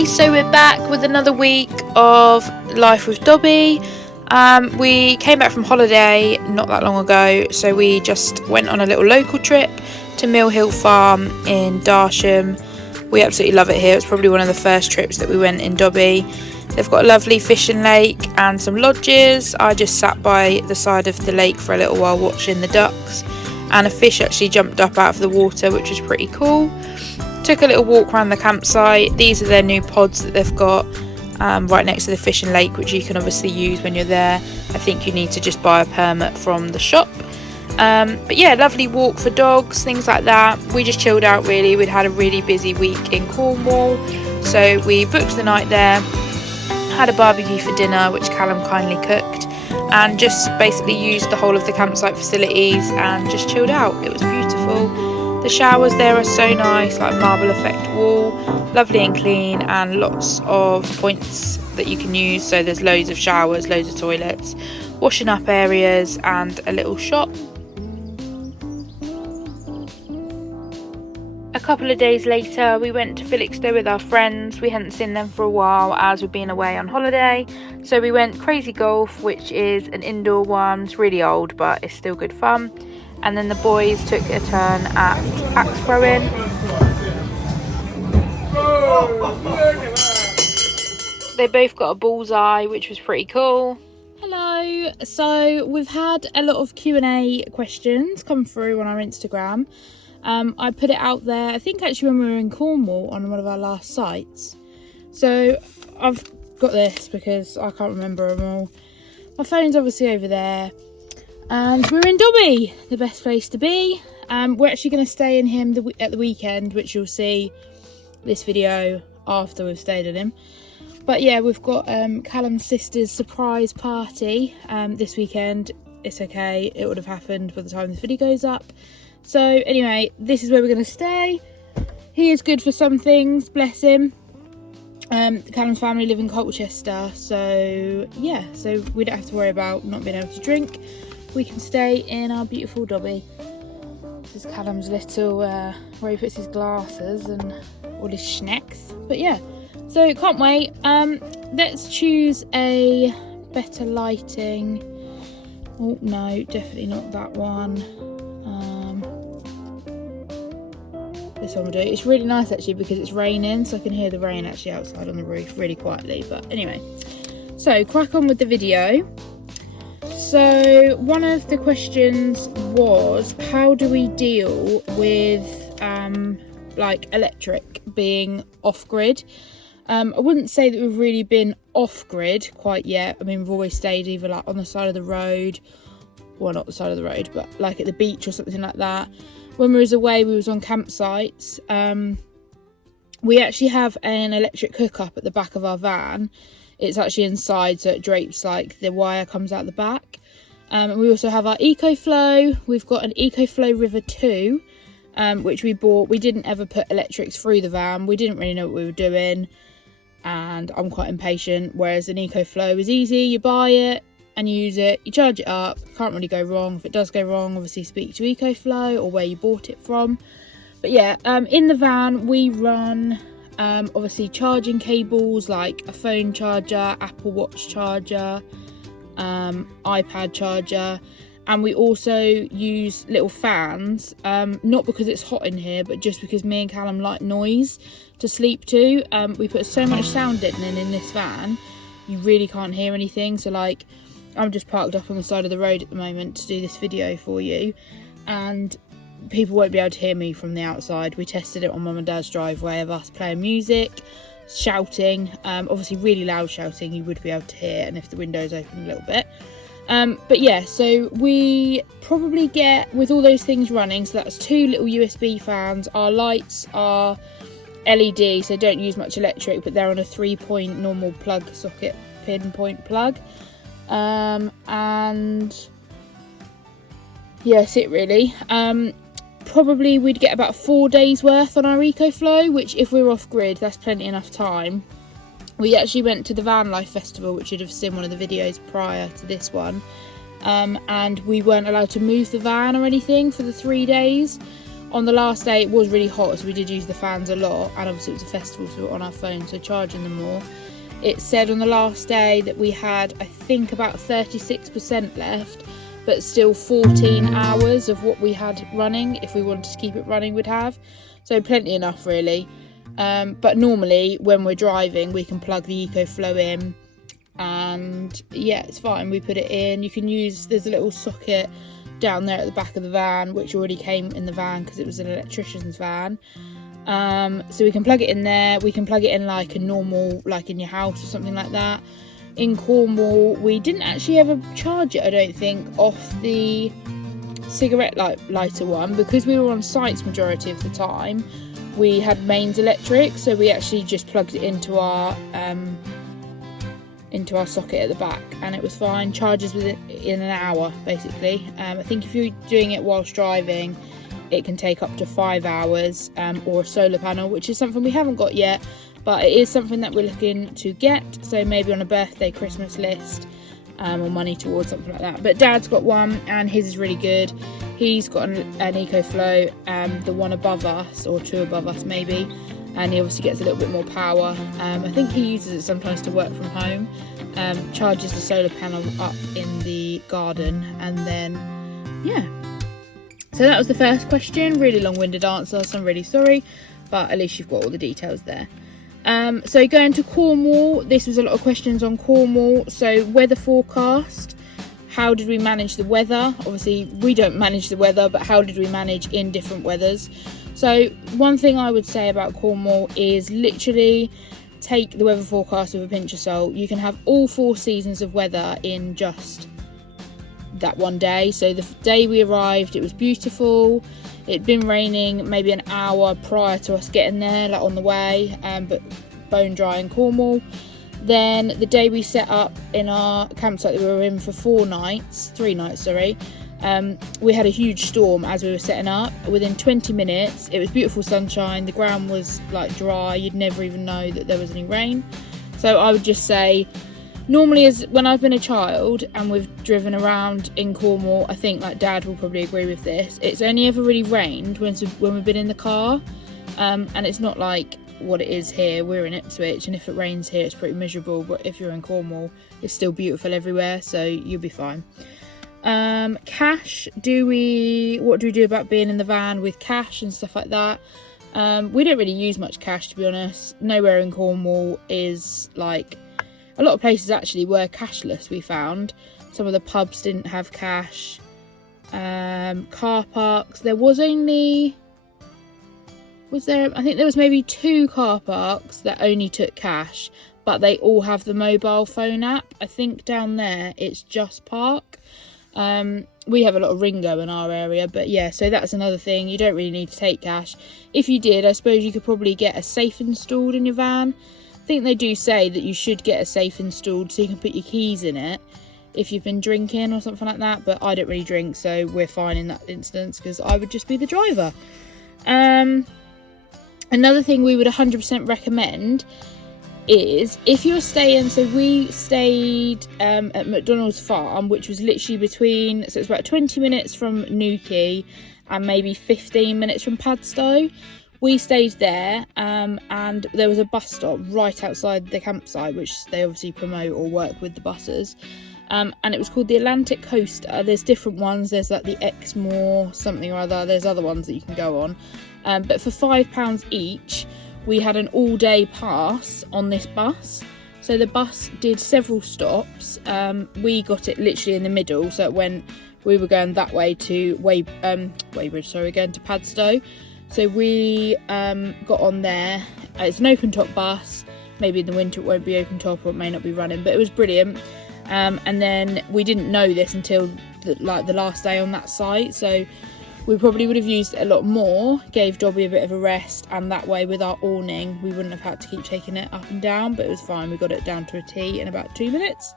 Hey, so we're back with another week of life with Dobby. We came back from holiday not that long ago, so we just went on a little local trip to Mill Hill Farm in Darsham. We absolutely love it here. It's probably one of the first trips that we went in Dobby. They've got a lovely fishing lake and some lodges. I just sat by the side of the lake for a little while watching the ducks, and a fish actually jumped up out of the water, which was pretty cool. Took a little walk around the campsite. These are their new pods that they've got right next to the fishing lake, which you can obviously use when you're there. I think you need to just buy a permit from the shop. But yeah, lovely walk for dogs, things like that. We just chilled out really. We'd had a really busy week in Cornwall, so we booked the night there, had a barbecue for dinner, which Callum kindly cooked, and just basically used the whole of the campsite facilities and just chilled out. It was beautiful. The showers there are so nice, like marble effect wall, lovely and clean, and lots of points that you can use. So there's loads of showers, loads of toilets, washing up areas, and a little shop. A couple of days later, we went to Felixstowe with our friends. We hadn't seen them for a while as we've been away on holiday. So we went Crazy Golf, which is an indoor one. It's really old, but it's still good fun. And then the boys took a turn at axe throwing. They both got a bullseye, which was pretty cool. Hello. So we've had a lot of Q&A questions come through on our Instagram. I put it out there, I think actually when we were in Cornwall on one of our last sites. So I've got this because I can't remember them all. My phone's obviously over there. And we're in Dobby, the best place to be. We're actually going to stay in him at the weekend, which you'll see this video after we've stayed in him. But yeah, we've got Callum's sister's surprise party this weekend. It's okay, it would have happened by the time this video goes up. So anyway, this is where we're going to stay. He is good for some things, bless him. Callum's family live in Colchester, so yeah, so we don't have to worry about not being able to drink. We can stay in our beautiful Dobby. This is Callum's little, where he puts his glasses and all his snacks. But yeah, so can't wait. Let's choose a better lighting. Oh no, definitely not that one. This one will do. It's really nice actually because it's raining, so I can hear the rain actually outside on the roof really quietly. But anyway, so crack on with the video. So one of the questions was, how do we deal with like electric being off-grid? I wouldn't say that we've really been off-grid quite yet. I mean, we've always stayed either like on the side of the road, well, not the side of the road, but like at the beach or something like that. When we was away, we was on campsites. We actually have an electric hookup at the back of our van. It's actually inside, so it drapes, like the wire comes out the back. And we also have our EcoFlow. We've got an EcoFlow River 2, which we bought. We didn't ever put electrics through the van. We didn't really know what we were doing, and I'm quite impatient, whereas an EcoFlow is easy. You buy it and you use it, you charge it up, can't really go wrong. If it does go wrong, obviously speak to EcoFlow or where you bought it from. But yeah, in the van we run obviously charging cables like a phone charger, Apple Watch charger, iPad charger, and we also use little fans, not because it's hot in here, but just because me and Callum like noise to sleep to. We put so much sound in this van, you really can't hear anything. So like, I'm just parked up on the side of the road at the moment to do this video for you, and people won't be able to hear me from the outside. We tested it on Mum and Dad's driveway of us playing music, shouting, obviously really loud shouting you would be able to hear, and if the window's open a little bit. But yeah, so we probably get, with all those things running, so that's 2 little USB fans. Our lights are LED, so don't use much electric, but they're on a 3-point normal plug socket pinpoint plug. And yeah, that's it really. Probably we'd get about 4 days worth on our EcoFlow, which if we're off grid, that's plenty enough time. We actually went to the Van Life Festival, which you'd have seen one of the videos prior to this one, and we weren't allowed to move the van or anything for the 3 days, On the last day it was really hot, so we did use the fans a lot, and obviously it was a festival, so we were on our phone, so charging them more. It said on the last day that we had, I think, about 36% left, but still 14 hours of what we had running. If we wanted to keep it running, we'd have. So plenty enough, really. But normally when we're driving, we can plug the EcoFlow in, and yeah, it's fine. We put it in. You can use, there's a little socket down there at the back of the van, which already came in the van because it was an electrician's van. So we can plug it in there. We can plug it in like a normal, like in your house or something like that. In Cornwall, we didn't actually ever charge it, I don't think, off the cigarette lighter one, because we were on sites majority of the time. We had mains electric, so we actually just plugged it into our socket at the back, and it was fine. Charges within an hour, basically. I think if you're doing it whilst driving, it can take up to 5 hours, or a solar panel, which is something we haven't got yet, but it is something that we're looking to get. So maybe on a birthday, Christmas list, or money towards something like that. But Dad's got one, and his is really good. He's got an EcoFlow, the one above us, or two above us maybe, and he obviously gets a little bit more power. I think he uses it sometimes to work from home. Charges the solar panel up in the garden, and then yeah. So that was the first question. Really long-winded answer, so I'm really sorry, but at least you've got all the details there. So going to Cornwall, this was a lot of questions on Cornwall. So weather forecast, how did we manage the weather? Obviously we don't manage the weather, but how did we manage in different weathers? So one thing I would say about Cornwall is literally take the weather forecast with a pinch of salt. You can have all 4 seasons of weather in just that one day. So the day we arrived, it was beautiful. It'd been raining maybe an hour prior to us getting there, like on the way, but bone dry in Cornwall. Then the day we set up in our campsite that we were in for 3 nights, we had a huge storm as we were setting up. Within 20 minutes, it was beautiful sunshine. The ground was like dry. You'd never even know that there was any rain. So I would just say, normally, as when I've been a child and we've driven around in Cornwall, I think like Dad will probably agree with this, it's only ever really rained when we've been in the car, and it's not like what it is here. We're in Ipswich, and if it rains here it's pretty miserable, but if you're in Cornwall it's still beautiful everywhere, so you'll be fine. Cash, what do we do about being in the van with cash and stuff like that? We don't really use much cash, to be honest. Nowhere in Cornwall is like, a lot of places actually were cashless, we found. Some of the pubs didn't have cash. Car parks, I think there was maybe 2 car parks that only took cash, but they all have the mobile phone app. I think down there it's Just Park. We have a lot of Ringo in our area, but yeah, so that's another thing. You don't really need to take cash. If you did, I suppose you could probably get a safe installed in your van. I think they do say that you should get a safe installed so you can put your keys in it if you've been drinking or something like that, but I don't really drink, so we're fine in that instance because I would just be the driver. Another thing we would 100% recommend is if you're staying, so we stayed at Macdonalds Farm, which was literally so it's about 20 minutes from Newquay and maybe 15 minutes from Padstow. We stayed there, and there was a bus stop right outside the campsite, which they obviously promote or work with the buses, and it was called the Alantic Coaster. There's different ones, there's like the Exmoor something or other, there's other ones that you can go on, but for £5 each we had an all-day pass on this bus. So the bus did several stops. We got it literally in the middle, so we were going that way to Weybridge, going to Padstow. So we got on there. It's an open top bus. Maybe in the winter it won't be open top, or it may not be running, but it was brilliant. And then we didn't know this until the last day on that site, so we probably would have used it a lot more, gave Dobby a bit of a rest, and that way with our awning we wouldn't have had to keep taking it up and down, but it was fine. We got it down to a T in about 2 minutes.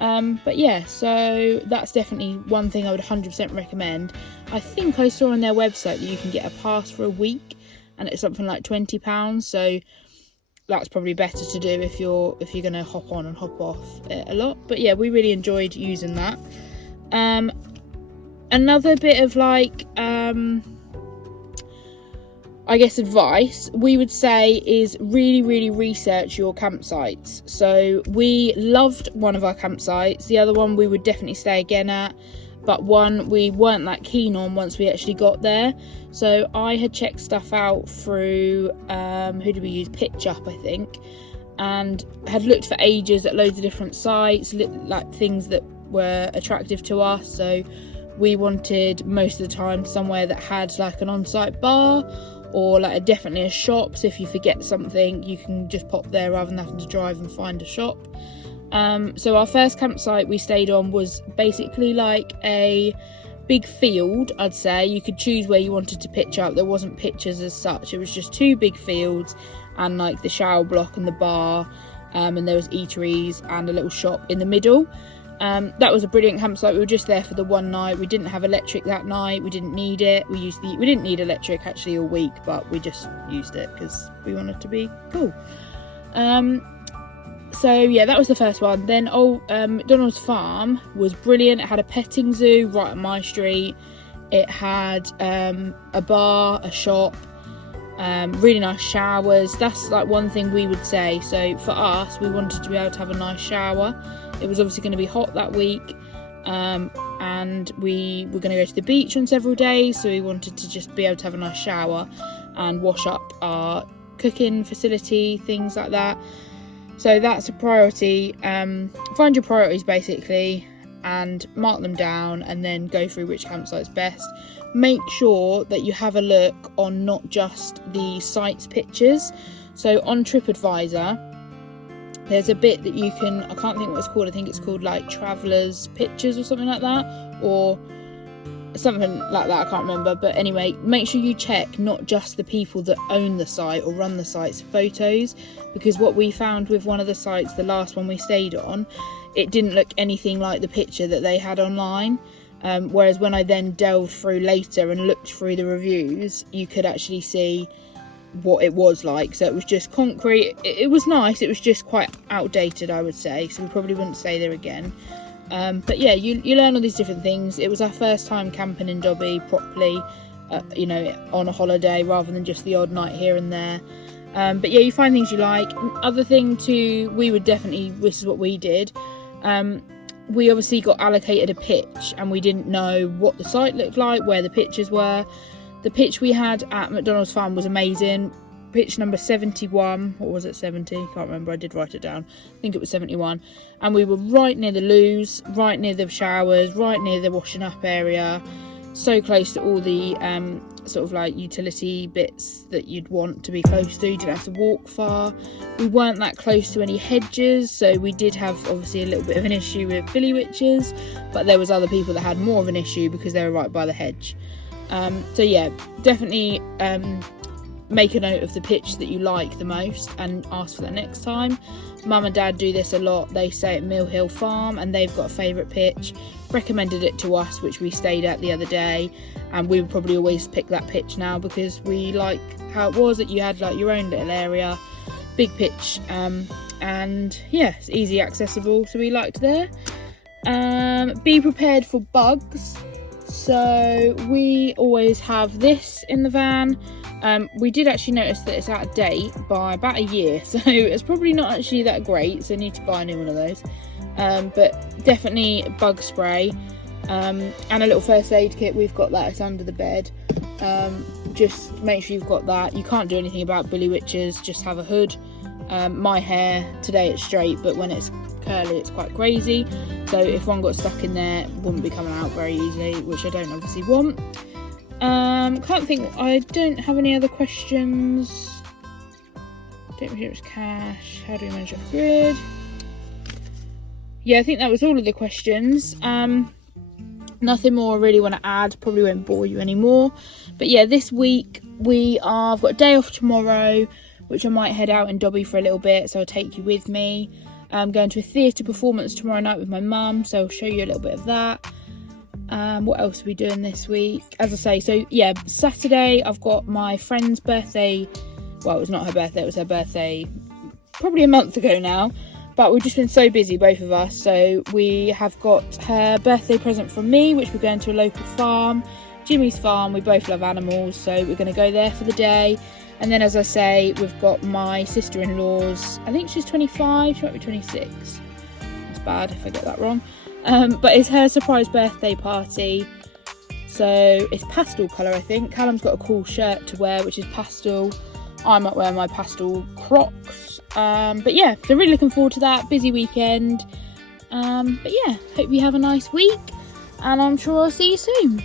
But yeah, so that's definitely one thing I would 100% recommend. I think I saw on their website that you can get a pass for a week, and it's something like £20, so that's probably better to do if you're going to hop on and hop off a lot. But yeah, we really enjoyed using that. Another bit of like I guess advice we would say is really research your campsites. So we loved one of our campsites, the other one we would definitely stay again at, but one we weren't that keen on once we actually got there. So I had checked stuff out through who did we use, PitchUp I think, and had looked for ages at loads of different sites, like things that were attractive to us. So we wanted most of the time somewhere that had like an on-site bar, or like definitely a shop, so if you forget something you can just pop there rather than having to drive and find a shop. So our first campsite we stayed on was basically like a big field, I'd say. You could choose where you wanted to pitch up. There wasn't pitches as such, it was just 2 big fields and like the shower block and the bar, and there was eateries and a little shop in the middle. That was a brilliant campsite. We were just there for the one night. We didn't have electric that night. We didn't need it. We didn't need electric actually all week, but we just used it because we wanted to be cool. So yeah, that was the first one. Then Macdonalds Farm was brilliant. It had a petting zoo right on my street. It had a bar, a shop, really nice showers. That's like one thing we would say. So for us, we wanted to be able to have a nice shower. It was obviously going to be hot that week, and we were going to go to the beach on several days, so we wanted to just be able to have a nice shower and wash up our cooking facility, things like that. So that's a priority. Find your priorities basically and mark them down, and then go through which campsite's best. Make sure that you have a look on not just the site's pictures. So on TripAdvisor, there's a bit that you can, I can't think what it's called, I think it's called like Travelers Pictures or something like that, or something like that, I can't remember. But anyway, make sure you check not just the people that own the site or run the site's photos, because what we found with one of the sites, the last one we stayed on, it didn't look anything like the picture that they had online. Whereas when I then delved through later and looked through the reviews, you could actually see what it was like. So it was just concrete. It was nice, it was just quite outdated, I would say, so we probably wouldn't stay there again. But yeah, you learn all these different things. It was our first time camping in Dobby properly, you know, on a holiday rather than just the odd night here and there. But yeah, you find things you like. Other thing too, we would definitely, this is what we did, we obviously got allocated a pitch and we didn't know what the site looked like, where the pitches were. The pitch we had at Macdonalds Farm was amazing. Pitch number 71, or was it 70? Can't remember, I did write it down. I think it was 71. And we were right near the loos, right near the showers, right near the washing up area. So close to all the sort of like utility bits that you'd want to be close to. You didn't have to walk far. We weren't that close to any hedges, so we did have obviously a little bit of an issue with billy witches, but there was other people that had more of an issue because they were right by the hedge. So yeah, definitely make a note of the pitch that you like the most and ask for that next time. Mum and Dad do this a lot. They stay at Mill Hill Farm and they've got a favourite pitch, recommended it to us, which we stayed at the other day, and we would probably always pick that pitch now because we like how it was, that you had like your own little area, big pitch, and yeah, it's easy accessible, so we liked there. Be prepared for bugs. So we always have this in the van. We did actually notice that it's out of date by about a year, so it's probably not actually that great, so I need to buy a new one of those. But definitely bug spray, and a little first aid kit. We've got that, it's under the bed. Just make sure you've got that. You can't do anything about billy witches, just have a hood. My hair, today it's straight, but when it's curly it's quite crazy, so if one got stuck in there, it wouldn't be coming out very easily, which I don't obviously want. Can't think, I don't have any other questions. Don't reduce cash, how do we manage off grid? Yeah, I think that was all of the questions. Nothing more I really want to add, probably won't bore you anymore. But yeah, this week I've got a day off tomorrow, which I might head out in Dobby for a little bit, so I'll take you with me. I'm going to a theatre performance tomorrow night with my mum, so I'll show you a little bit of that. What else are we doing this week? As I say, so yeah, Saturday I've got my friend's birthday. Well, it was not her birthday, it was her birthday probably a month ago now, but we've just been so busy, both of us, so we have got her birthday present from me, which we're going to a local farm Jimmy's farm. We both love animals, so we're going to go there for the day. And then, as I say, we've got my sister-in-law's, I think she's 25, she might be 26. That's bad if I get that wrong. But it's her surprise birthday party. So it's pastel colour, I think. Callum's got a cool shirt to wear, which is pastel. I might wear my pastel Crocs. But yeah, so really looking forward to that. Busy weekend. But yeah, hope you have a nice week. And I'm sure I'll see you soon.